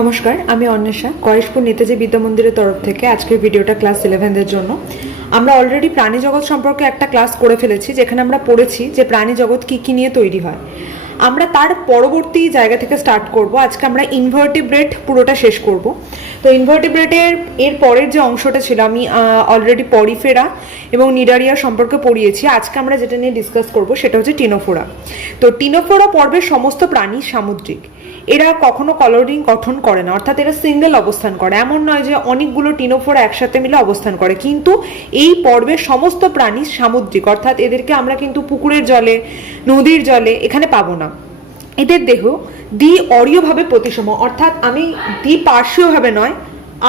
নমস্কার, আমি অন্বেষা কয়েশপুর নেতাজি বিদ্যা মন্দিরের তরফ থেকে আজকের ভিডিওটা ক্লাস 11 জন্য। আমরা অলরেডি প্রাণী জগৎ সম্পর্কে একটা ক্লাস করে ফেলেছি, যেখানে আমরা পড়েছি যে প্রাণী জগৎ কী কী নিয়ে তৈরি হয়। আমরা তার পরবর্তী জায়গা থেকে স্টার্ট করব। আজকে আমরা ইনভার্টিব্রেট পুরোটা শেষ করব। তো ইনভার্টিব্রেটের এর পরের যে অংশটা ছিল, আমি অলরেডি পরিফেরা এবং নিডারিয়া সম্পর্কে পড়িয়েছি। আজকে আমরা যেটা নিয়ে ডিসকাস করব সেটা হচ্ছে টিনোফোরা। তো টিনোফোরা পর্বের সমস্ত প্রাণী সামুদ্রিক। এরা কখনো কলোনিং গঠন করে না, অর্থাৎ এরা সিঙ্গেল অবস্থান করে। এমন নয় যে অনেকগুলো টিনোফোরা একসাথে মিলে অবস্থান করে, কিন্তু এই পর্বের সমস্ত প্রাণী সামুদ্রিক, অর্থাৎ এদেরকে আমরা কিন্তু পুকুরের জলে, নদীর জলে এখানে পাবো না। এদের দেহ দ্বি-অরীয়ভাবে প্রতিসম, অর্থাৎ আমি দ্বিপার্শ্বীয়ভাবে নয়,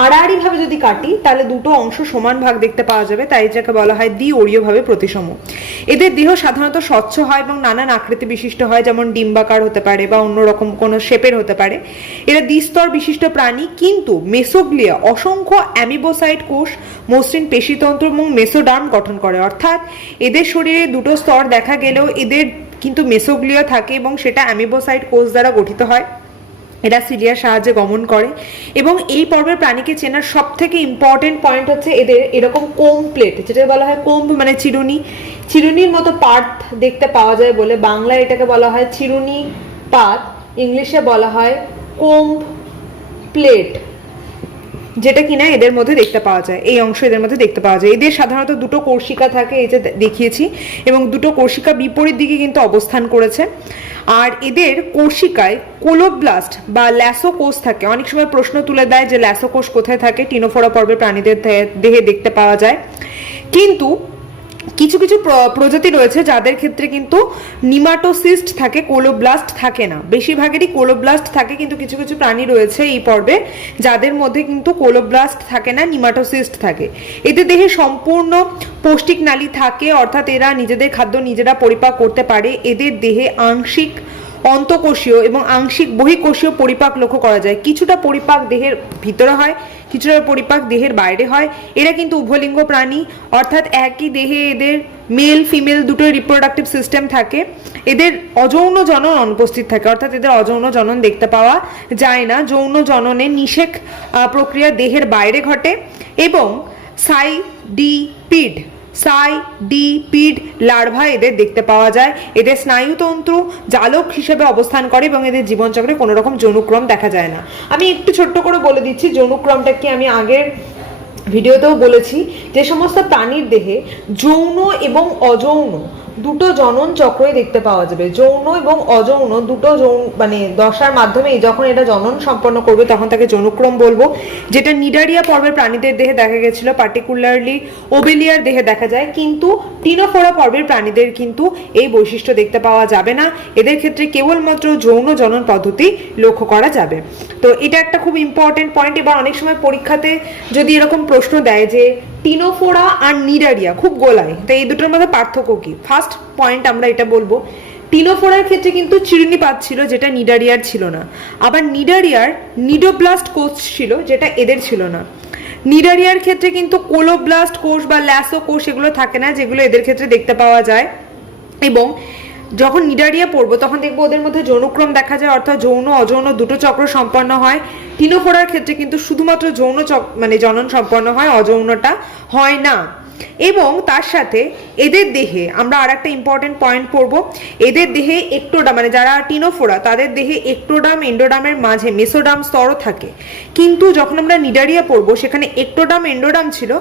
আড়াআড়িভাবে যদি কাটি তাহলে দুটো অংশ সমান ভাগ দেখতে পাওয়া যাবে, তাই যাকে বলা হয় দ্বি-অরীয়ভাবে প্রতিসম। এদের দেহ সাধারণত স্বচ্ছ হয় এবং নানান আকৃতি বিশিষ্ট হয়, যেমন ডিম্বাকার হতে পারে বা অন্যরকম কোনো শেপের হতে পারে। এরা দ্বিস্তর বিশিষ্ট প্রাণী, কিন্তু মেসোগ্লিয়া অসংখ্য অ্যামিবোসাইট কোষ, মসৃণ পেশিতন্ত্র এবং মেসোডার্ম গঠন করে। অর্থাৎ এদের শরীরে দুটো স্তর দেখা গেলেও এদের কিন্তু মেসোগ্লিয়া থাকে এবং সেটা অ্যামিবোসাইট কোষ দ্বারা গঠিত হয়। এরা সিলিয়ার সাহায্যে গমন করে। এবং এই পর্বের প্রাণীকে চেনার সব থেকে ইম্পর্টেন্ট পয়েন্ট হচ্ছে এদের এরকম কোম প্লেট, যেটা বলা হয় কোম্ব মানে চিরুনি, চিরুনির মতো পাত দেখতে পাওয়া যায় বলে বাংলায় এটাকে বলা হয় চিরুনি পাত, ইংলিশে বলা হয় কোম্ব প্লেট, যেটা কিনা এদের মধ্যে দেখতে পাওয়া যায়। এই অংশ এদের মধ্যে দেখতে পাওয়া যায়। এদের সাধারণত দুটো কোষিকা থাকে, এই যে দেখিয়েছি, এবং দুটো কোষিকা বিপরীত দিকে কিন্তু অবস্থান করেছে। আর এদের কোষিকায় কোলোব্লাস্ট বা ল্যাসোকোষ থাকে। অনেক সময় প্রশ্ন তুলে দেয় যে ল্যাসোকোষ কোথায় থাকে, টিনোফোরা পর্বের প্রাণীদের দেহে দেখতে পাওয়া যায়। কিন্তু কিছু কিছু প্রজাতি রয়েছে যাদের ক্ষেত্রে কিন্তু নিমাটোসিস্ট থাকে, কোলোব্লাস্ট থাকে না। বেশিরভাগেরই কোলোব্লাস্ট থাকে, কিন্তু কিছু কিছু প্রাণী রয়েছে এই পর্বে যাদের মধ্যে কিন্তু কোলোব্লাস্ট থাকে না, নিমাটোসিস্ট থাকে। এদের দেহে সম্পূর্ণ পৌষ্টিক নালী থাকে, অর্থাৎ এরা নিজেদের খাদ্য নিজেরা পরিপাক করতে পারে। এদের দেহে আংশিক অন্তঃকোষীয় এবং আংশিক বহিঃকোষীয় পরিপাক লক্ষ্য করা যায়। কিছুটা পরিপাক দেহের ভিতরে হয়, কিছুটা পরিপাক দেহের বাইরে হয়। এরা কিন্তু উভলিঙ্গ প্রাণী, অর্থাৎ একই দেহে এদের মেল ফিমেল দুটোই রিপ্রোডাক্টিভ সিস্টেম থাকে। এদের অযৌন জনন অনুপস্থিত থাকে, অর্থাৎ এদের অযৌন জনন দেখতে পাওয়া যায় না। যৌন জননে নিষেক প্রক্রিয়া দেহের বাইরে ঘটে। এবং সাইডিপিড লার্ভা এদের দেখতে পাওয়া যায়। এদের স্নায়ুতন্ত্র জালক হিসেবে অবস্থান করে এবং এদের জীবনচক্রে কোনো রকম যৌনক্রম দেখা যায় না। আমি একটু ছোট্ট করে বলে দিচ্ছি যৌনক্রমটা কি। আমি আগের ভিডিওতেও বলেছি যে সমস্ত প্রাণীর দেহে যৌন এবং অযৌন দুটো জনন চক্রই দেখতে পাওয়া যাবে। যৌন এবং অযৌন দুটো মানে দশার মাধ্যমে যখন এটা জনন সম্পন্ন করবে তখন তাকে যৌনক্রম বলবো, যেটা নিডারিয়া পর্বের প্রাণীদের দেহে দেখা গেছিল, পার্টিকুলারলি ওবেলিয়ার দেহে দেখা যায়। কিন্তু টিনোফোরা পর্বের প্রাণীদের কিন্তু এই বৈশিষ্ট্য দেখতে পাওয়া যাবে না। এদের ক্ষেত্রে কেবলমাত্র যৌন জনন পদ্ধতি লক্ষ্য করা যাবে। তো এটা একটা খুব ইম্পর্টেন্ট পয়েন্ট। এবার অনেক সময় পরীক্ষাতে যদি এরকম প্রশ্ন দেয় যে টিনোফোরা আর নিডারিয়া খুব গোলায়, তাই এই দুটোর মধ্যে পার্থক্য কি, ফার্স্ট পয়েন্ট আমরা এটা বলবো, টিনোফোরার ক্ষেত্রে কিন্তু চিরুনি পাত ছিল, যেটা নিডারিয়ার ছিল না। আবার নিডারিয়ার নিডোব্লাস্ট কোষ ছিল, যেটা এদের ছিল না। নিডারিয়ার ক্ষেত্রে কিন্তু কোলোব্লাস্ট কোষ বা ল্যাসো কোষ এগুলো থাকে না, যেগুলো এদের ক্ষেত্রে দেখতে পাওয়া যায়। এবং যখন নিডারিয়া পড়বো তখন দেখবো ওদের মধ্যে যৌনক্রম দেখা যায়, অর্থাৎ যৌন অযৌন দুটো চক্র সম্পন্ন হয়। টিনোফোরার ক্ষেত্রে কিন্তু শুধুমাত্র যৌন মানে জনন সম্পন্ন হয়, অযৌনটা হয় না। এবং তার সাথে এদের দেহে আমরা আর একটা ইম্পর্টেন্ট পয়েন্ট পড়বো, এদের দেহে একটোডাম মানে যারা টিনোফোরা তাদের দেহে একটোডাম এন্ডোডামের মাঝে মেসোডাম স্তরও থাকে। কিন্তু যখন আমরা নিডারিয়া পড়বো সেখানে একটোডাম এন্ডোডাম ছিল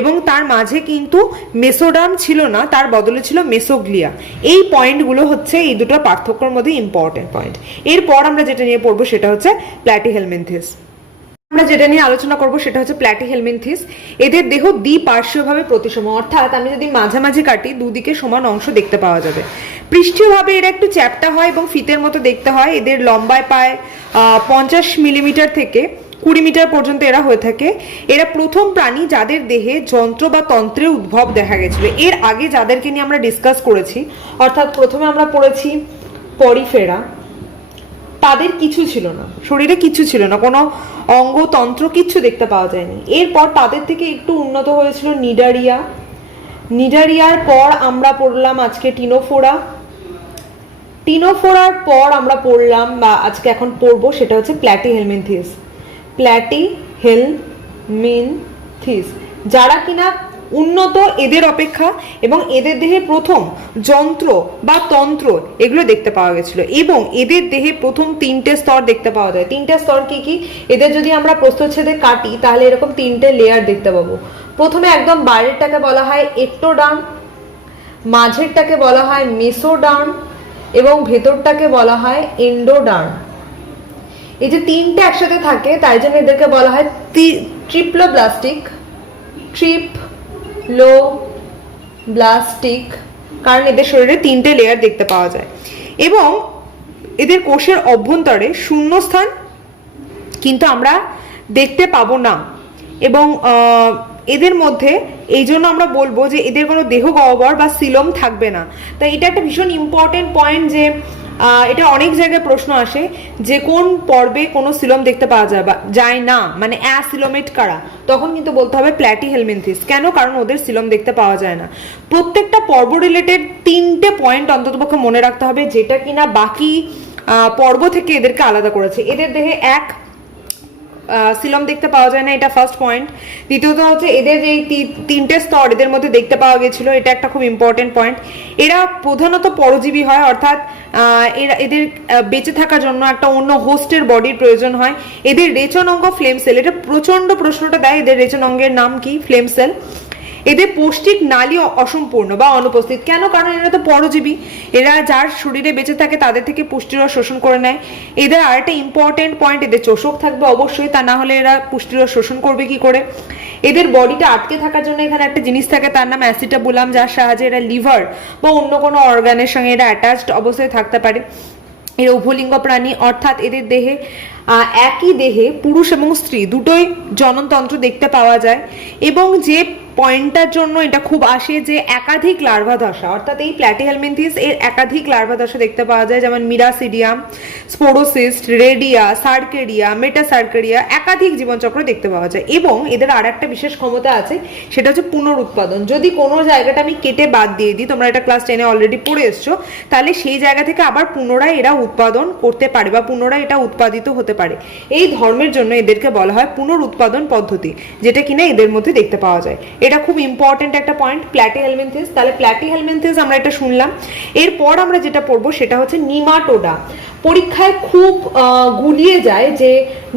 এবং তার মাঝে কিন্তু মেসোডাম ছিল না, তার বদলে ছিল মেসোগ্লিয়া। এই পয়েন্টগুলো হচ্ছে এই দুটো পার্থক্যের মধ্যে ইম্পর্টেন্ট পয়েন্ট। এরপর আমরা যেটা নিয়ে পড়বো সেটা হচ্ছে প্ল্যাটিহেলমিনথিস। আমরা যেটা নিয়ে আলোচনা করবো সেটা হচ্ছে প্ল্যাটিহেলমিনথিস। এদের দেহ দ্বিপার্শ্বীয়ভাবে প্রতিসম, অর্থাৎ আমি যদি মাঝামাঝি কাটি দুদিকে সমান অংশ দেখতে পাওয়া যাবে। পৃষ্ঠীয়ভাবে এরা একটু চ্যাপ্টা হয় এবং ফিতের মতো দেখতে হয়। এদের লম্বায় প্রায় 50 মিলিমিটার থেকে 20 মিটার পর্যন্ত এরা হয়ে থাকে। এরা প্রথম প্রাণী যাদের দেহে যন্ত্র বা তন্ত্রের উদ্ভব দেখা গেছিল। এর আগে যাদেরকে নিয়ে আমরা ডিসকাস করেছি, অর্থাৎ প্রথমে আমরা পড়েছি পরিফেরা, তাদের কিছু ছিল না, শরীরে কিছু ছিল না, কোনো অঙ্গতন্ত্র কিচ্ছু দেখতে পাওয়া যায়নি। এরপর তাদের থেকে একটু উন্নত হয়েছিল নিডারিয়া। নিডারিয়ার পর আমরা পড়লাম আজকে টিনোফোরা। টিনোফোরার পর আমরা পড়লাম বা আজকে এখন পড়বো সেটা হচ্ছে প্ল্যাটিহেলমিনথিস। প্ল্যাটিহেলমিনথিস, যারা কিনা উন্নত এদের অপেক্ষা এবং এদের দেহে প্রথম যন্ত্র বা তন্ত্র এগুলো দেখতে পাওয়া গেছিল এবং এদের দেহে প্রথম 3টে স্তর দেখতে পাওয়া যায়। 3টে স্তর কি কি? এদের যদি আমরা প্রস্থচ্ছেদে কাটি তাহলে এরকম 3টে লেয়ার দেখতে পাবো। প্রথমে একদম বাইরেরটাকে বলা হয় একটোডার্ম, মাঝেরটাকে বলা হয় মেসোডার্ম এবং ভেতরটাকে বলা হয় এন্ডোডার্ম। এই যে 3টে একসাথে থাকে তাই জন্য এদেরকে বলা হয় ট্রিপ্লোব্লাস্টিক, ট্রিপ্লোব্লাস্টিক, কারণ এদের শরীরে 3টে লেয়ার দেখতে পাওয়া যায় এবং এদের কোষের অভ্যন্তরে শূন্যস্থান কিন্তু আমরা দেখতে পাবো না এবং এদের মধ্যে এই জন্য আমরা বলবো যে এদের কোনো দেহ গহ্বর বা সিলম থাকবে না। তাই এটা একটা ভীষণ ইম্পর্টেন্ট পয়েন্ট যে এটা অনেক জায়গায় প্রশ্ন আসে যে কোন পর্বে কোনো সিলম দেখতে পাওয়া যায় না, মানে অ্যাসিলোমেট কারা, তখন কিন্তু বলতে হবে প্ল্যাটিহেলমিনথিস। কেন? কারণ ওদের সিলম দেখতে পাওয়া যায় না। প্রত্যেকটা পর্ব রিলেটেড 3টে পয়েন্ট অন্ততপক্ষে মনে রাখতে হবে যেটা কিনা বাকি পর্ব থেকে এদেরকে আলাদা করেছে। এদের দেহে সিলম দেখতে পাওয়া যায় না, এটা ফার্স্ট পয়েন্ট। দ্বিতীয়ত হচ্ছে এদের যে 3টে স্তর এদের মধ্যে দেখতে পাওয়া গেছিল, এটা একটা খুব ইম্পর্টেন্ট পয়েন্ট। এরা প্রধানত পরজীবী হয়, অর্থাৎ এদের বেঁচে থাকার জন্য একটা অন্য হোস্টের বডির প্রয়োজন হয়। এদের রেচন অঙ্গ ফ্লেম সেল, এটা প্রচন্ড প্রশ্নটা দেয়, এদের রেচন অঙ্গের নাম কি? Flame cell. এদের পৌষ্টিক নালী অসম্পূর্ণ বা অনুপস্থিত। কেন? কারণ এরা তো পরজীবী, এরা যার শরীরে বেঁচে থাকে তাদের থেকে পুষ্টিরস শোষণ করে নেয়। এদের আরেকটা ইম্পর্টেন্ট পয়েন্ট, এদের চোষক থাকবে অবশ্যই, তা না হলে এরা পুষ্টিরস শোষণ করবে কি করে? এদের বডিটা আটকে থাকার জন্য এখানে একটা জিনিস থাকে, তার নাম অ্যাসিটাবুলাম, যার সাহায্যে এরা লিভার বা অন্য কোনো অর্গানের সঙ্গে এরা অ্যাটাচড অবস্থায় থাকতে পারে। এরা উভলিঙ্গ প্রাণী, অর্থাৎ এদের দেহে একই দেহে পুরুষ এবং স্ত্রী দুটোই জননতন্ত্র দেখতে পাওয়া যায় এবং যে পয়েন্টটার জন্য এটা খুব আসে যে একাধিক লার্ভা দশা, অর্থাৎ এই প্ল্যাটিহেলমিনথিস এর একাধিক লার্ভা দশা দেখতে পাওয়া যায়, যেমন মিরাসিডিয়াম, স্পোরোসিস্ট, রেডিয়া, সার্কেরিয়া, মেটাসার্কেরিয়া, একাধিক জীবনচক্র দেখতে পাওয়া যায়। এবং এদের আর একটা বিশেষ ক্ষমতা আছে, সেটা হচ্ছে পুনরুৎপাদন। যদি কোনো জায়গাটা আমি কেটে বাদ দিয়ে দিই, তোমরা এটা ক্লাস 10-এ অলরেডি পড়ে এসছো, তাহলে সেই জায়গা থেকে আবার পুনরায় এরা উৎপাদন করতে পারে বা পুনরায় এটা উৎপাদিত হতে পারে। এই ধর্মের জন্য এদেরকে বলা হয় পুনরুৎপাদন পদ্ধতি, যেটা কিনা এদের মধ্যে দেখতে পাওয়া যায়। এটা খুব ইম্পর্টেন্ট একটা পয়েন্ট, প্ল্যাটিহেলমিনথিস। তাহলে প্ল্যাটিহেলমিনথিস আমরা এটা শুনলাম। এরপর আমরা যেটা পড়বো সেটা হচ্ছে নিমাটোডা। পরীক্ষায় খুব গুলিয়ে যায় যে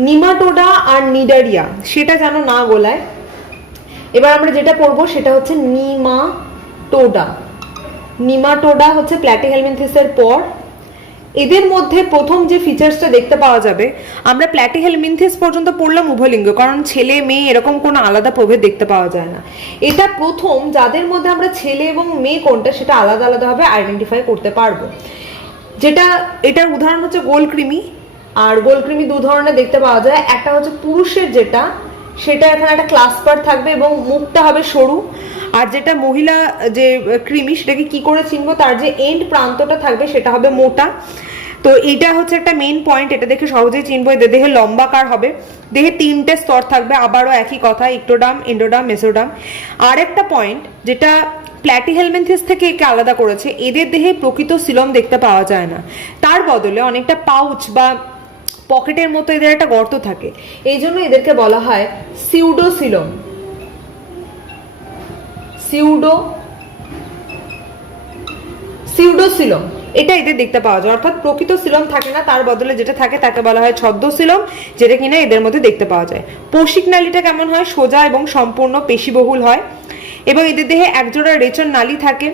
নিমাটোডা আর নিডারিয়া, সেটা যেন না গোলায়। এবার আমরা যেটা পড়বো সেটা হচ্ছে নিমাটোডা। নিমাটোডা হচ্ছে প্ল্যাটিহেলমিনথিসের পর। এদের মধ্যে প্রথম যে ফিচার্সটা দেখতে পাওয়া যাবে, আমরা প্ল্যাটিহেলমিনথিস পর্যন্ত পড়লাম উভলিঙ্গ, কারণ ছেলে মেয়ে এরকম কোনো আলাদা প্রভেদ দেখতে পাওয়া যায় না। এটা প্রথম যাদের মধ্যে আমরা ছেলে এবং মেয়ে কোনটা সেটা আলাদা আলাদাভাবে আইডেন্টিফাই করতে পারবো। যেটা এটার উদাহরণ হচ্ছে গোলকৃমি। আর গোলকৃমি দু ধরনের দেখতে পাওয়া যায়, একটা হচ্ছে পুরুষের যেটা, সেটা এখানে একটা ক্লাস্পার থাকবে এবং মুখটা হবে সরু। আর যেটা মহিলা যে কৃমি, সেটাকে কি করে চিনবো? তার যে এন্ড প্রান্তটা থাকবে সেটা হবে মোটা। তো এটা হচ্ছে একটা মেইন পয়েন্ট, এটা দেখে সহজেই চিনবো। এদের দেহে লম্বাকার হবে, দেহে 3টে স্তর থাকবে, আবারও একই কথা, ইক্টোডার্ম, এন্ডোডার্ম, মেসোডার্ম। আর একটা পয়েন্ট যেটা প্ল্যাটিহেলমিনথিস থেকে একে আলাদা করেছে, এদের দেহে প্রকৃত সিলম দেখতে পাওয়া যায় না, তার বদলে অনেকটা পাউচ বা পকেটের মতো এদের একটা গর্ত থাকে। এই জন্য এদেরকে বলা হয় সিউডোসিলম। সিউডোসিলম এটা এদের দেখতে পাওয়া যায়, অর্থাৎ প্রকৃত সিলম থাকে না, তার বদলে যেটা থাকে তাকে বলা হয় ছদ্মসিলম, যেটা কিনা এদের মধ্যে দেখতে পাওয়া যায়। পৌষিক নালীটা কেমন হয়? সোজা এবং সম্পূর্ণ পেশিবহুল হয় এবং এদের দেহে একজোড়া রেচন নালী থাকে,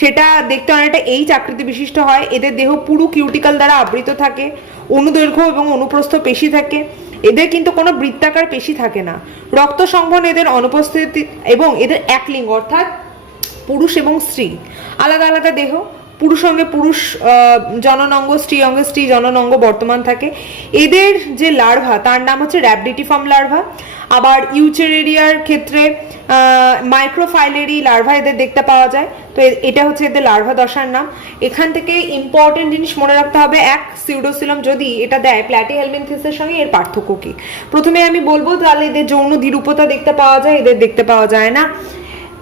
সেটা দেখতে অনেকটা এইচ আকৃতি বিশিষ্ট হয়। এদের দেহ পুরু কিউটিক্যাল দ্বারা আবৃত থাকে, অনুদৈর্ঘ্য এবং অনুপ্রস্থ পেশি থাকে। এদের কিন্তু কোনো বৃত্তাকার পেশি থাকে না। রক্ত সংবহন এদের অনুপস্থিতি এবং এদের একলিঙ্গ, অর্থাৎ পুরুষ এবং স্ত্রী আলাদা আলাদা দেহ। পুরুষ অঙ্গে পুরুষ জননঙ্গ, স্ত্রী অঙ্গে স্ত্রী জননঙ্গ বর্তমান থাকে। এদের যে লার্ভা তার নাম হচ্ছে র্যাবডিটিফর্ম লার্ভা। আবার ইউচেরেরিয়ার ক্ষেত্রে মাইক্রোফাইলেরি লার্ভা এদের দেখতে পাওয়া যায়। তো এটা হচ্ছে এদের লার্ভা দশার নাম। এখান থেকে ইম্পর্টেন্ট জিনিস মনে রাখতে হবে, এক, সিউডোসিলম যদি এটা দেয় প্ল্যাটিহেলমিনথিসের সঙ্গে এর পার্থক্য কি। প্রথমে আমি বলবো তাহলে এদের যৌন দ্বিরূপতা দেখতে পাওয়া যায়, এদের দেখতে পাওয়া যায় না।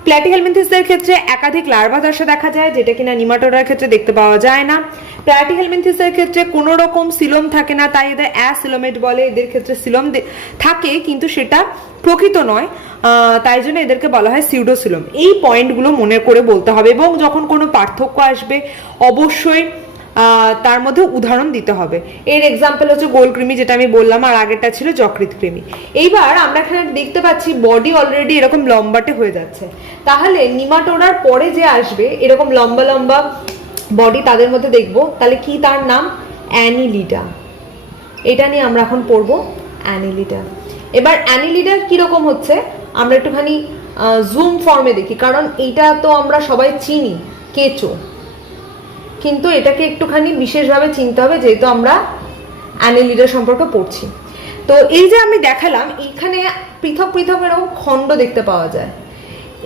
প্ল্যাটিহেলমিনথিসের ক্ষেত্রে একাধিক লার্ভা দশা দেখা যায়, যেটা কিনা নিমাটোডার ক্ষেত্রে দেখতে পাওয়া যায় না। প্ল্যাটিহেলমিনথিসের ক্ষেত্রে কোনো রকম সিলোম থাকে না, তাই এদের অ্যাসিলোমেট বলে। এদের ক্ষেত্রে সিলোম থাকে কিন্তু সেটা প্রকৃত নয়, তাই জন্য এদেরকে বলা হয় সিউডোসিলোম। এই পয়েন্টগুলো মনে করে বলতে হবে, এবং যখন কোনো পার্থক্য আসবে অবশ্যই তার মধ্যে উদাহরণ দিতে হবে। এর এক্সাম্পল হচ্ছে গোল কৃমি, যেটা আমি বললাম, আর আগেরটা ছিল যকৃৎ কৃমি। এইবার আমরা এখানে দেখতে পাচ্ছি বডি অলরেডি এরকম লম্বাটে হয়ে যাচ্ছে, তাহলে নিমাটোডার পরে যে আসবে এরকম লম্বা লম্বা বডি তাদের মধ্যে দেখবো, তাহলে কি তার নাম? অ্যানিলিডা। এটা নিয়ে আমরা এখন পড়বো অ্যানিলিডা। এবার অ্যানিলিডা কিরকম হচ্ছে আমরা একটুখানি জুম ফর্মে দেখি, কারণ এইটা তো আমরা সবাই চিনি কেঁচো, কিন্তু এটাকে একটুখানি বিশেষভাবে চিনতে হবে যেহেতু আমরা অ্যানিলিডা সম্পর্কে পড়ছি। তো এই যে আমি দেখালাম, এইখানে পৃথক পৃথক এরকম খণ্ড দেখতে পাওয়া যায়,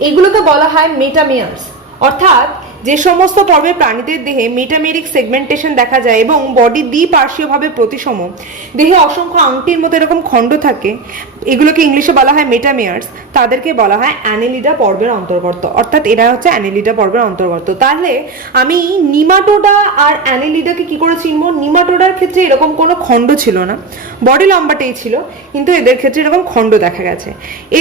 এগুলোকে বলা হয় মেটামিয়ার্স। অর্থাৎ যে সমস্ত পর্বে প্রাণীদের দেহে মেটামেরিক সেগমেন্টেশন দেখা যায় এবং বডি দ্বিপার্শ্বীয়ভাবে প্রতিসম, দেহে অসংখ্য আংটির মতো এরকম খণ্ড থাকে, এগুলোকে ইংলিশে বলা হয় মেটামেয়ার্স, তাদেরকে বলা হয় অ্যানিলিডা পর্বের অন্তর্গত। অর্থাৎ এরা হচ্ছে অ্যানিলিডা পর্বের অন্তর্গত। তাহলে আমি নিমাটোডা আর অ্যানিলিডাকে কি করে চিনবো? নিমাটোডার ক্ষেত্রে এরকম কোনো খণ্ড ছিল না, বডি লম্বাটেই ছিল, কিন্তু এদের ক্ষেত্রে এরকম খণ্ড দেখা গেছে।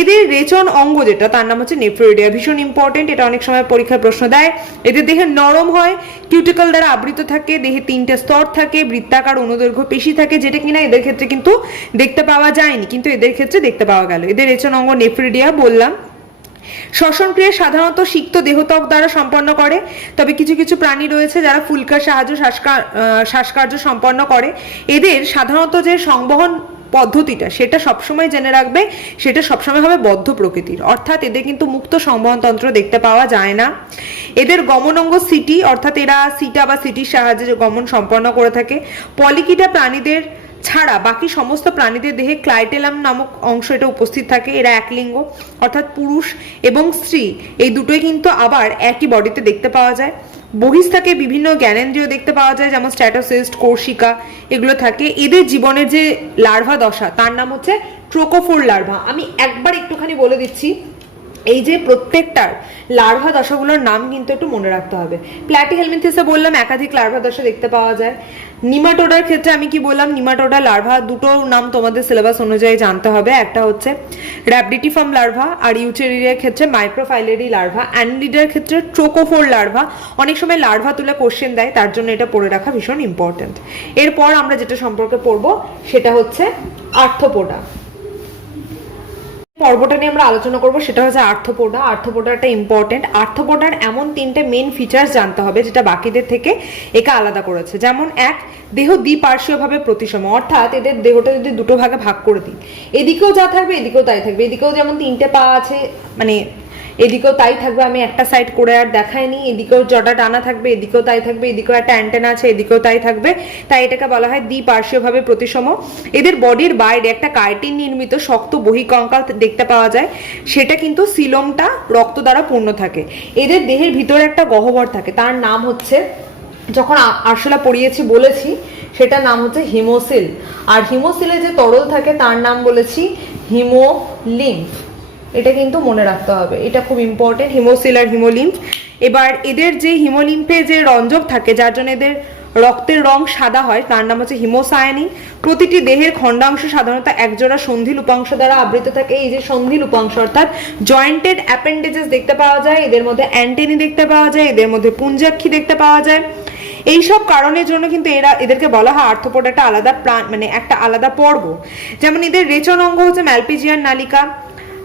এদের রেচন অঙ্গ যেটা, তার নাম হচ্ছে নেফ্রোইডিয়া। ভীষণ ইম্পর্টেন্ট, এটা অনেক সময় পরীক্ষায় প্রশ্ন দেয়। এদের দেহে নরম হয়, কিউটিকল দ্বারা আবৃত থাকে, দেহে 3টে স্তর থাকে, বৃত্তাকার অনুদৈর্ঘ্য পেশি থাকে, যেটা কিনা এদের ক্ষেত্রে কিন্তু দেখতে পাওয়া যায়নি, কিন্তু এদের ক্ষেত্রে দেখতে পাওয়া গেল। এদের রেচন অঙ্গ নেফ্রোইডিয়া বললাম। শ্বসন ক্রিয়া সাধারণত সিক্ত দেহত্বক দ্বারা সম্পন্ন করে, তবে কিছু কিছু প্রাণী রয়েছে যারা ফুলকার সাহায্য শ্বাসকার্য সম্পন্ন করে। এদের সাধারণত যে সংবহন পদ্ধতিটা সেটা সবসময় জেনে রাখবে, সেটা সবসময় হবে বদ্ধ প্রকৃতির, অর্থাৎ এদের কিন্তু মুক্ত সংবহনতন্ত্র দেখতে পাওয়া যায় না। এদের গমন অঙ্গ সিটি, অর্থাৎ এরা সিটা বা সিটির সাহায্যে গমন সম্পন্ন করে থাকে। পলিকিটা প্রাণীদের ছাড়া বাকি সমস্ত প্রাণীদের দেহে ক্লাইটেলাম নামক অংশ এটা উপস্থিত থাকে। এরা একলিঙ্গ, অর্থাৎ পুরুষ এবং স্ত্রী এই দুটোই কিন্তু আবার একই বডিতে দেখতে পাওয়া যায়। বহিস্থকে বিভিন্ন জ্ঞানেন্দ্রিয় দেখতে পাওয়া যায়, যেমন স্ট্র্যাটোসিস্ট, কোর্সিকা, এগুলো থাকে। এদের জীবনের যে লার্ভা দশা তার নাম হচ্ছে ট্রোকোফোর লার্ভা। আমি একবার একটুখানি বলে দিচ্ছি, এই যে প্রত্যেকটার লার্ভা দশাগুলোর নাম কিন্তু একটু মনে রাখতে হবে। প্ল্যাটিহেলমিনথিসে বললাম একাধিক লার্ভা দশা দেখতে পাওয়া যায়। নিমাটোডার ক্ষেত্রে আমি কি বললাম, নিমাটোডা লার্ভা দুটো নাম তোমাদের সিলেবাস অনুযায়ী জানতে হবে, একটা হচ্ছে র্যাবডিটিফর্ম লার্ভা, আর ইউটেরিয়ার ক্ষেত্রে মাইক্রোফাইলেরি লার্ভা। অ্যানিলিডার ক্ষেত্রে ট্রোকোফোর লার্ভা। অনেক সময় লার্ভা তুলে কোশ্চেন দেয়, তার জন্য এটা পড়ে রাখা ভীষণ ইম্পর্টেন্ট। এরপর আমরা যেটা সম্পর্কে পড়বো সেটা হচ্ছে আর্থ্রোপোডা। পর্বটা নিয়ে আমরা আলোচনা করবো সেটা হচ্ছে আর্থ্রোপোডা। আর্থ্রোপোডাটা ইম্পর্টেন্ট। আর্থ্রোপোডার এমন 3টে মেন ফিচার্স জানতে হবে যেটা বাকিদের থেকে একে আলাদা করেছে। যেমন এক, দেহ দ্বিপার্শ্বীয়ভাবে প্রতিসম, অর্থাৎ এদের দেহটা যদি দুটো ভাগে ভাগ করে দিই, এদিকেও যা থাকবে এদিকেও তাই থাকবে। এদিকেও যেমন 3টে পা আছে, মানে এদিকেও তাই থাকবে, আমি একটা সাইড করে আর দেখাইনি। এদিকেও জটা টানা থাকবে, এদিকেও তাই থাকবে, এদিকেও একটা অ্যান্টেনা আছে, এদিকেও তাই থাকবে, তাই এটাকে বলা হয় দ্বিপার্শ্বীয়ভাবে প্রতিসম। এদের বডির বাইরে একটা কাইটিন নির্মিত শক্ত বহিঃকঙ্কাল দেখতে পাওয়া যায়, সেটা কিন্তু সিলোমটা রক্ত দ্বারা পূর্ণ থাকে। এদের দেহের ভিতরে একটা গহ্বর থাকে, তার নাম হচ্ছে, যখন আরশোলা পড়িয়েছি বলেছি, সেটার নাম হচ্ছে হিমোসিল। আর হিমোসিলে যে তরল থাকে তার নাম বলেছি হিমোলিম্ফ। এটা কিন্তু মনে রাখতে হবে, এটা খুব ইম্পর্টেন্ট, হিমোসিল আর হিমোলিম্ফ। এবার এদের যে হিমোলিম্ফে যে রঞ্জক থাকে, যার জন্য এদের রক্তের রং সাদা হয়, তার নাম হচ্ছে হিমোসায়ানিন। প্রতিটি দেহের খণ্ডাংশ সাধারণত একজোড়া সন্ধিল উপাংশ দ্বারা আবৃত থাকে। এই যে সন্ধিল উপাংশ অর্থাৎ জয়েন্টেড অ্যাপেন্ডেজেস দেখতে পাওয়া যায়, এদের মধ্যে অ্যান্টেনি দেখতে পাওয়া যায়, এদের মধ্যে পুঞ্জাক্ষী দেখতে পাওয়া যায়। এইসব কারণের জন্য কিন্তু এদেরকে বলা হয় আর্থ্রোপোড, একটা আলাদা প্রাণ, মানে একটা আলাদা পর্ব। যেমন এদের রেচন অঙ্গ হচ্ছে ম্যালপিজিয়ান নালিকা,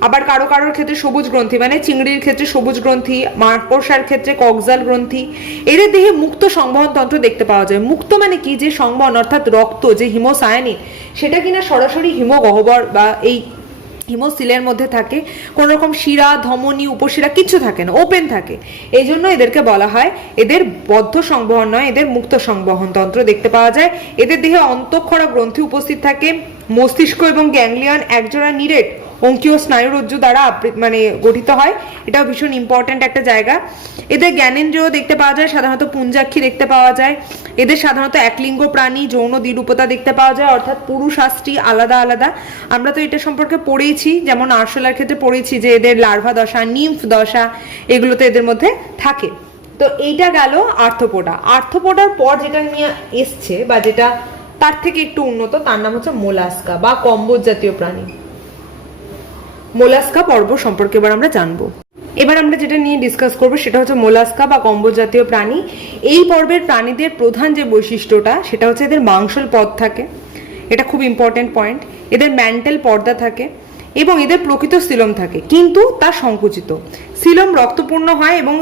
আবার কারো কারোর ক্ষেত্রে সবুজ গ্রন্থি, মানে চিংড়ির ক্ষেত্রে সবুজ গ্রন্থি, মাকড়সার ক্ষেত্রে কক্সাল গ্রন্থি। এদের দেহে মুক্ত সংবহন তন্ত্র দেখতে পাওয়া যায়। মুক্ত মানে কি, যে সংবহন অর্থাৎ রক্ত, যে হিমোসায়ানিন, সেটা কিনা সরাসরি হিমগহ্বর বা এই হিমোসিলের মধ্যে থাকে, কোন রকম শিরা, ধমনী, উপশিরা কিচ্ছু থাকে না, ওপেন থাকে। এই জন্য এদেরকে বলা হয়, এদের বদ্ধ সংবহন নয়, এদের মুক্ত সংবহন তন্ত্র দেখতে পাওয়া যায়। এদের দেহে অন্তঃক্ষরা গ্রন্থি উপস্থিত থাকে। মস্তিষ্ক এবং গ্যাংলিয়ন একজোড়া নিরেট ও অঙ্কীয় স্নায়ুরজ্জু দ্বারা মানে গঠিত হয়। এটাও ভীষণ ইম্পর্ট্যান্ট একটা জায়গা। এদের জ্ঞানেন্দ্রিয় দেখতে পাওয়া যায়, সাধারণত পুঞ্জাক্ষী দেখতে পাওয়া যায়। এদের সাধারণত একলিঙ্গ প্রাণী, যৌন দ্বিরূপতা দেখতে পাওয়া যায়, অর্থাৎ পুরুষ আর স্ত্রী আলাদা আলাদা। আমরা তো এটা সম্পর্কে পড়েইছি, যেমন আরশোলার ক্ষেত্রে পড়েছি যে এদের লার্ভা দশা, নিম্ফ দশা এগুলোতে এদের মধ্যে থাকে। তো এইটা গেল আর্থ্রোপোডা। আর্থ্রোপোডার পর যেটা নিয়ে এসছে বা যেটা তার থেকে একটু উন্নত, তার নাম হচ্ছে মোলাস্কা বা কম্বোজ জাতীয় প্রাণী। মোলাস্কা পর্ব সম্পর্কে এবার আমরা জানবো। এবার আমরা যেটা নিয়ে ডিসকাস করবো সেটা হচ্ছে মোলাস্কা বা কম্বোজ জাতীয় প্রাণী। এই পর্বের প্রাণীদের প্রধান যে বৈশিষ্ট্যটা সেটা হচ্ছে এদের মাংসল পদ থাকে, এটা খুব ইম্পর্টেন্ট পয়েন্ট। এদের ম্যান্টেল পর্দা থাকে এবং এদের প্রকৃত সিলম থাকে, কিন্তু তা সংকুচিত। সিলম রক্তপূর্ণ হয় এবং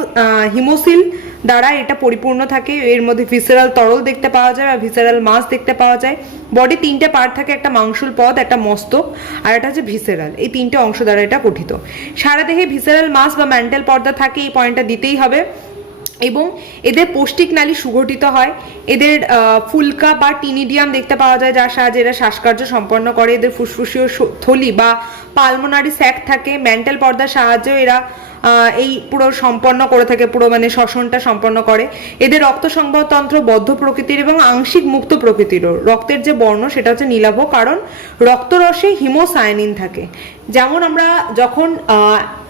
হিমোসিল দ্বারা এটা পরিপূর্ণ থাকে। এর মধ্যে ভিসেরাল তরল দেখতে পাওয়া যায় বা ভিসেরাল মাস দেখতে পাওয়া যায়। বডি তিনটে পার্ট থাকে, একটা মাংসল পদ, একটা মস্তক, আর একটা হচ্ছে ভিসেরাল। এই তিনটে অংশ দ্বারা এটা গঠিত। সারা দেহে ভিসেরাল মাস বা ম্যান্টেল পর্দা থাকে, এই পয়েন্টটা দিতেই হবে। এবং এদের পৌষ্টিক নালী সুগঠিত হয়। এদের ফুলকা বা টিনিডিয়াম দেখতে পাওয়া যায়, যার সাহায্যে এরা শ্বাসকার্য সম্পন্ন করে। এদের ফুসফুসীয় থলি বা পালমোনারি স্যাক থাকে। ম্যান্টেল পর্দার সাহায্যে এরা এই পুরো সম্পন্ন করে থাকে, পুরো মানে শ্বসনটা সম্পন্ন করে। এদের রক্ত সংবহতন্ত্র বদ্ধ প্রকৃতির এবং আংশিক মুক্ত প্রকৃতিরও। রক্তের যে বর্ণ সেটা হচ্ছে নীলাভ, কারণ রক্তরসে হিমোসায়ানিন থাকে। যেমন আমরা যখন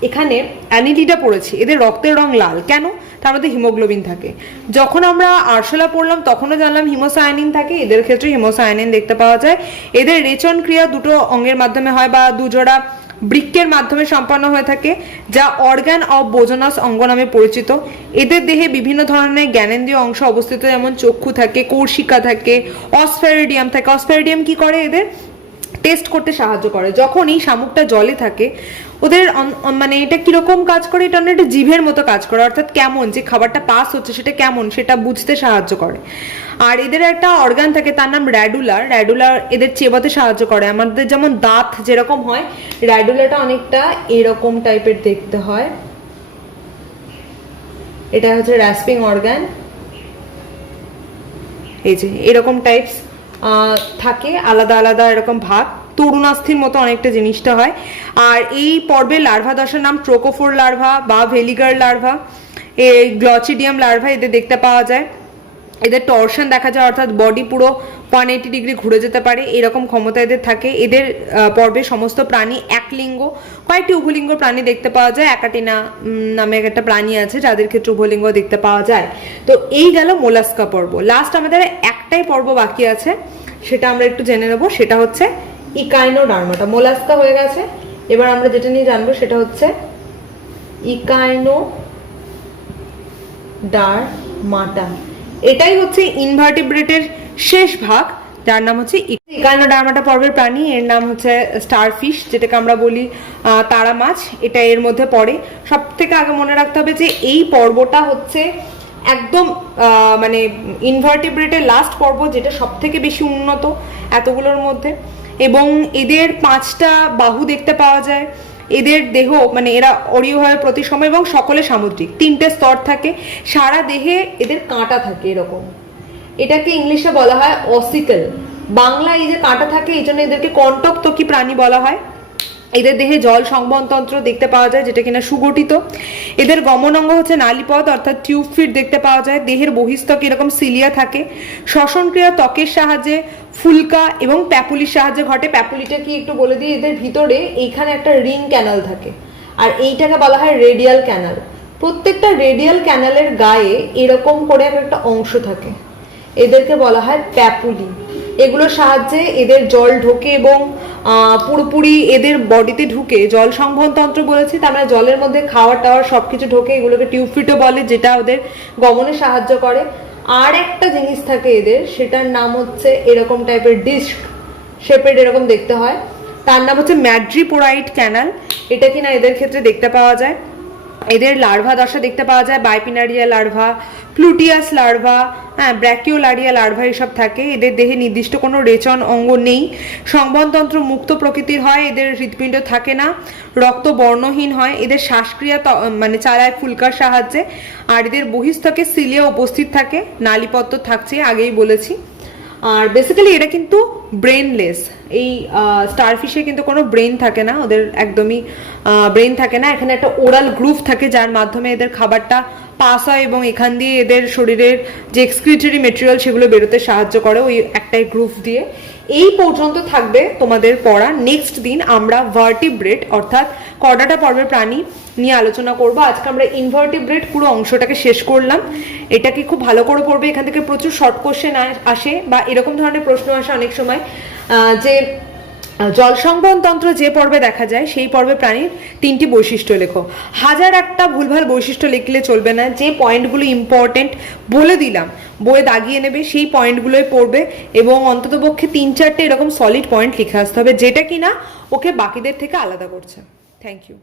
এখানে অ্যানিলিডা পড়েছি, এদের রক্তের রং লাল কেন? তার মধ্যে হিমোগ্লোবিন থাকে। যখন আমরা আরশোলা পড়লাম তখনও জানলাম হিমোসায়ানিন থাকে, এদের ক্ষেত্রে হিমোসায়ানিন দেখতে পাওয়া যায়। এদের রেচন ক্রিয়া দুটো অঙ্গের মাধ্যমে হয় বা দুজোড়া বৃক্কের মাধ্যমে সম্পন্ন হয়ে থাকে, যা অর্গান অফ বোজনাস অঙ্গ নামে পরিচিত। এদের দেহে বিভিন্ন ধরনের জ্ঞানেন্দ্রীয় অংশ অবস্থিত, যেমন চক্ষু থাকে, কৌশিকা থাকে, অসফেরিডিয়াম থাকে। অসফেরিডিয়াম কি করে? এদের টেস্ট করতে সাহায্য করে। যখন এই শামুকটা জলে থাকে ওদের মানে এটা কিরকম কাজ করে, এটা অনেকটা জিভের মতো কাজ করে, অর্থাৎ কেমন যে খাবারটা পাস হচ্ছে সেটা কেমন সেটা বুঝতে সাহায্য করে। আর এদের একটা অর্গান থাকে, তার নাম র্যাডুলার। র্যাডুলার এদের চেবাতে সাহায্য করে। আমাদের যেমন দাঁত যেরকম হয়, র্যাডুলাটা অনেকটা এরকম টাইপের দেখতে হয়। এটা হচ্ছে র্যাসপিং অর্গান, এই যে এরকম টাইপস থাকে, আলাদা আলাদা এরকম ভাগ। তরুণাস্থির মতো অনেকটা জিনিসটা হয়। আর এই পর্বের লার্ভা দশার নাম ট্রোকোফোর লার্ভা বা ভেলিগার লার্ভা, এই গ্লচিডিয়াম লার্ভা এদের দেখতে পাওয়া যায়। এদের টর্শন দেখা যায়, অর্থাৎ বডি পুরো 180 ডিগ্রি ঘুরে যেতে পারে, এরকম ক্ষমতা এদের থাকে। এদের পর্বে সমস্ত প্রাণী একলিঙ্গ, কয়েকটি উভলিঙ্গ প্রাণী দেখতে পাওয়া যায়। একাটিনা নামে একটা প্রাণী আছে যাদের ক্ষেত্রে উভলিঙ্গ দেখতে পাওয়া যায়। তো এই গেল মোলাস্কা পর্ব। লাস্ট আমাদের একটাই পর্ব বাকি আছে, সেটা আমরা একটু জেনে নেব। সেটা হচ্ছে ইকাইনোডার্মাটা। মোলাস্কা হয়ে গেছে, এবার আমরা যেটা নিয়ে জানবো সেটা হচ্ছে ইকাইনোডার্মাটা। এটাই হচ্ছে ইনভার্টিব্রেটের শেষ ভাগ, যার নাম হচ্ছে ইকাইনোডার্মাটা পর্বের প্রাণী। এর নাম হচ্ছে স্টারফিশ, যেটাকে আমরা বলি তারা মাছ। এটা এর মধ্যে পড়ে। সব থেকে আগে মনে রাখতে হবে যে এই পর্বটা হচ্ছে একদম মানে ইনভার্টিব্রেটের লাস্ট পর্ব, যেটা সব থেকে বেশি উন্নত এতগুলোর মধ্যে। এবং এদের 5টা বাহু দেখতে পাওয়া যায়। এদের দেহ মানে এরা অরীয়ভাবে প্রতিসম এবং সকলে সামুদ্রিক। 3টে স্তর থাকে। সারা দেহে এদের কাঁটা থাকে এরকম। এটাকে ইংলিশে বলা হয় অসিকল। বাংলা এই যে কাঁটা থাকে এই জন্য এদেরকে কণ্টকত্বকী প্রাণী বলা হয়। এদের দেহে জল সংবহনতন্ত্র দেখতে পাওয়া যায়, যেটা কিনা সুগঠিত। এদের গমন অঙ্গ হচ্ছে নালীপথ, অর্থাৎ টিউব ফিট দেখতে পাওয়া যায়। দেহের বহিস্তকে এরকম সিলিয়া থাকে। শ্বসন ক্রিয়া ত্বকের সাহায্যে, ফুলকা এবং প্যাপুলির সাহায্যে ঘটে। প্যাপুলিটা কি একটু বলে দিই, এদের ভিতরে এইখানে একটা রিং ক্যানাল থাকে, আর এইটাকে বলা হয় রেডিয়াল ক্যানাল। প্রত্যেকটা রেডিয়াল ক্যানালের গায়ে এরকম করে একটা অংশ থাকে, এদেরকে বলা হয় প্যাপুলি। এগুলোর সাহায্যে এদের জল ঢোকে এবং পুরোপুরি এদের বডিতে ঢুকে জল সংবহন তন্ত্র বলেছি, তার মানে জলের মধ্যে খাওয়ার টাওয়ার সবকিছু ঢোকে। এগুলোকে টিউবফিটও বলে, যেটা ওদের গমনে সাহায্য করে। আর একটা জিনিস থাকে এদের, সেটার নাম হচ্ছে এরকম টাইপের ডিস্ক শেপের এরকম দেখতে হয়, তার নাম হচ্ছে ম্যাড্রিপোরাইট ক্যানাল। এটা কিনা এদের ক্ষেত্রে দেখতে পাওয়া যায়। এদের লার্ভা দশা দেখতে পাওয়া যায়, বাইপিনারিয়া লার্ভা, প্লুটিয়াস লার্ভা, ব্র্যাকিওলারিয়া লার্ভা এসব থাকে। এদের দেহে নির্দিষ্ট কোনো রেচন অঙ্গ নেই। সংবহনতন্ত্র মুক্ত প্রকৃতির হয়। এদের হৃৎপিণ্ড থাকে না। রক্ত বর্ণহীন হয়। এদের শ্বাসক্রিয়া মানে চালায় ফুলকার সাহায্যে। আর এদের বহিস্থকে সিলিয়া উপস্থিত থাকে। নালীপত্র থাকছে, আগেই বলেছি। আর বেসিক্যালি এটা কিন্তু ব্রেনলেস। এই স্টারফিশে কিন্তু কোনো ব্রেন থাকে না, ওদের একদমই ব্রেন থাকে না। এখানে একটা ওরাল গ্রুভ থাকে যার মাধ্যমে এদের খাবারটা পাস হয় এবং এখান দিয়ে এদের শরীরের যে এক্সক্রিটরি মেটেরিয়াল সেগুলো বেরোতে সাহায্য করে ওই একটাই গ্রুভ দিয়ে। এই পর্যন্ত থাকবে তোমাদের পড়া। নেক্সট দিন আমরা ভার্টিব্রেট অর্থাৎ কর্ডাটা পর্বের প্রাণী নিয়ে আলোচনা করব। আজকে আমরা ইনভার্টিব্রেট পুরো অংশটাকে শেষ করলাম। এটাকে খুব ভালো করে পড়বে, এখান থেকে প্রচুর শর্ট কোশ্চেন আসে বা এরকম ধরনের প্রশ্ন আসে অনেক সময় যে জল সংবহন তন্ত্র যে পর্বে দেখা যায় সেই পর্বে প্রাণীর 3টি বৈশিষ্ট্য লেখো। হাজার একটা ভুলভাল বৈশিষ্ট্য লিখলে চলবে না, যে পয়েন্টগুলো ইম্পর্টেন্ট বলে দিলাম বইয়ে দাগিয়ে নেবে সেই পয়েন্টগুলোই পড়বে এবং অন্ততপক্ষে 3-4টে এরকম সলিড পয়েন্ট লিখে আসতে হবে যেটা কিনা ওকে বাকিদের থেকে আলাদা করছে। Thank you.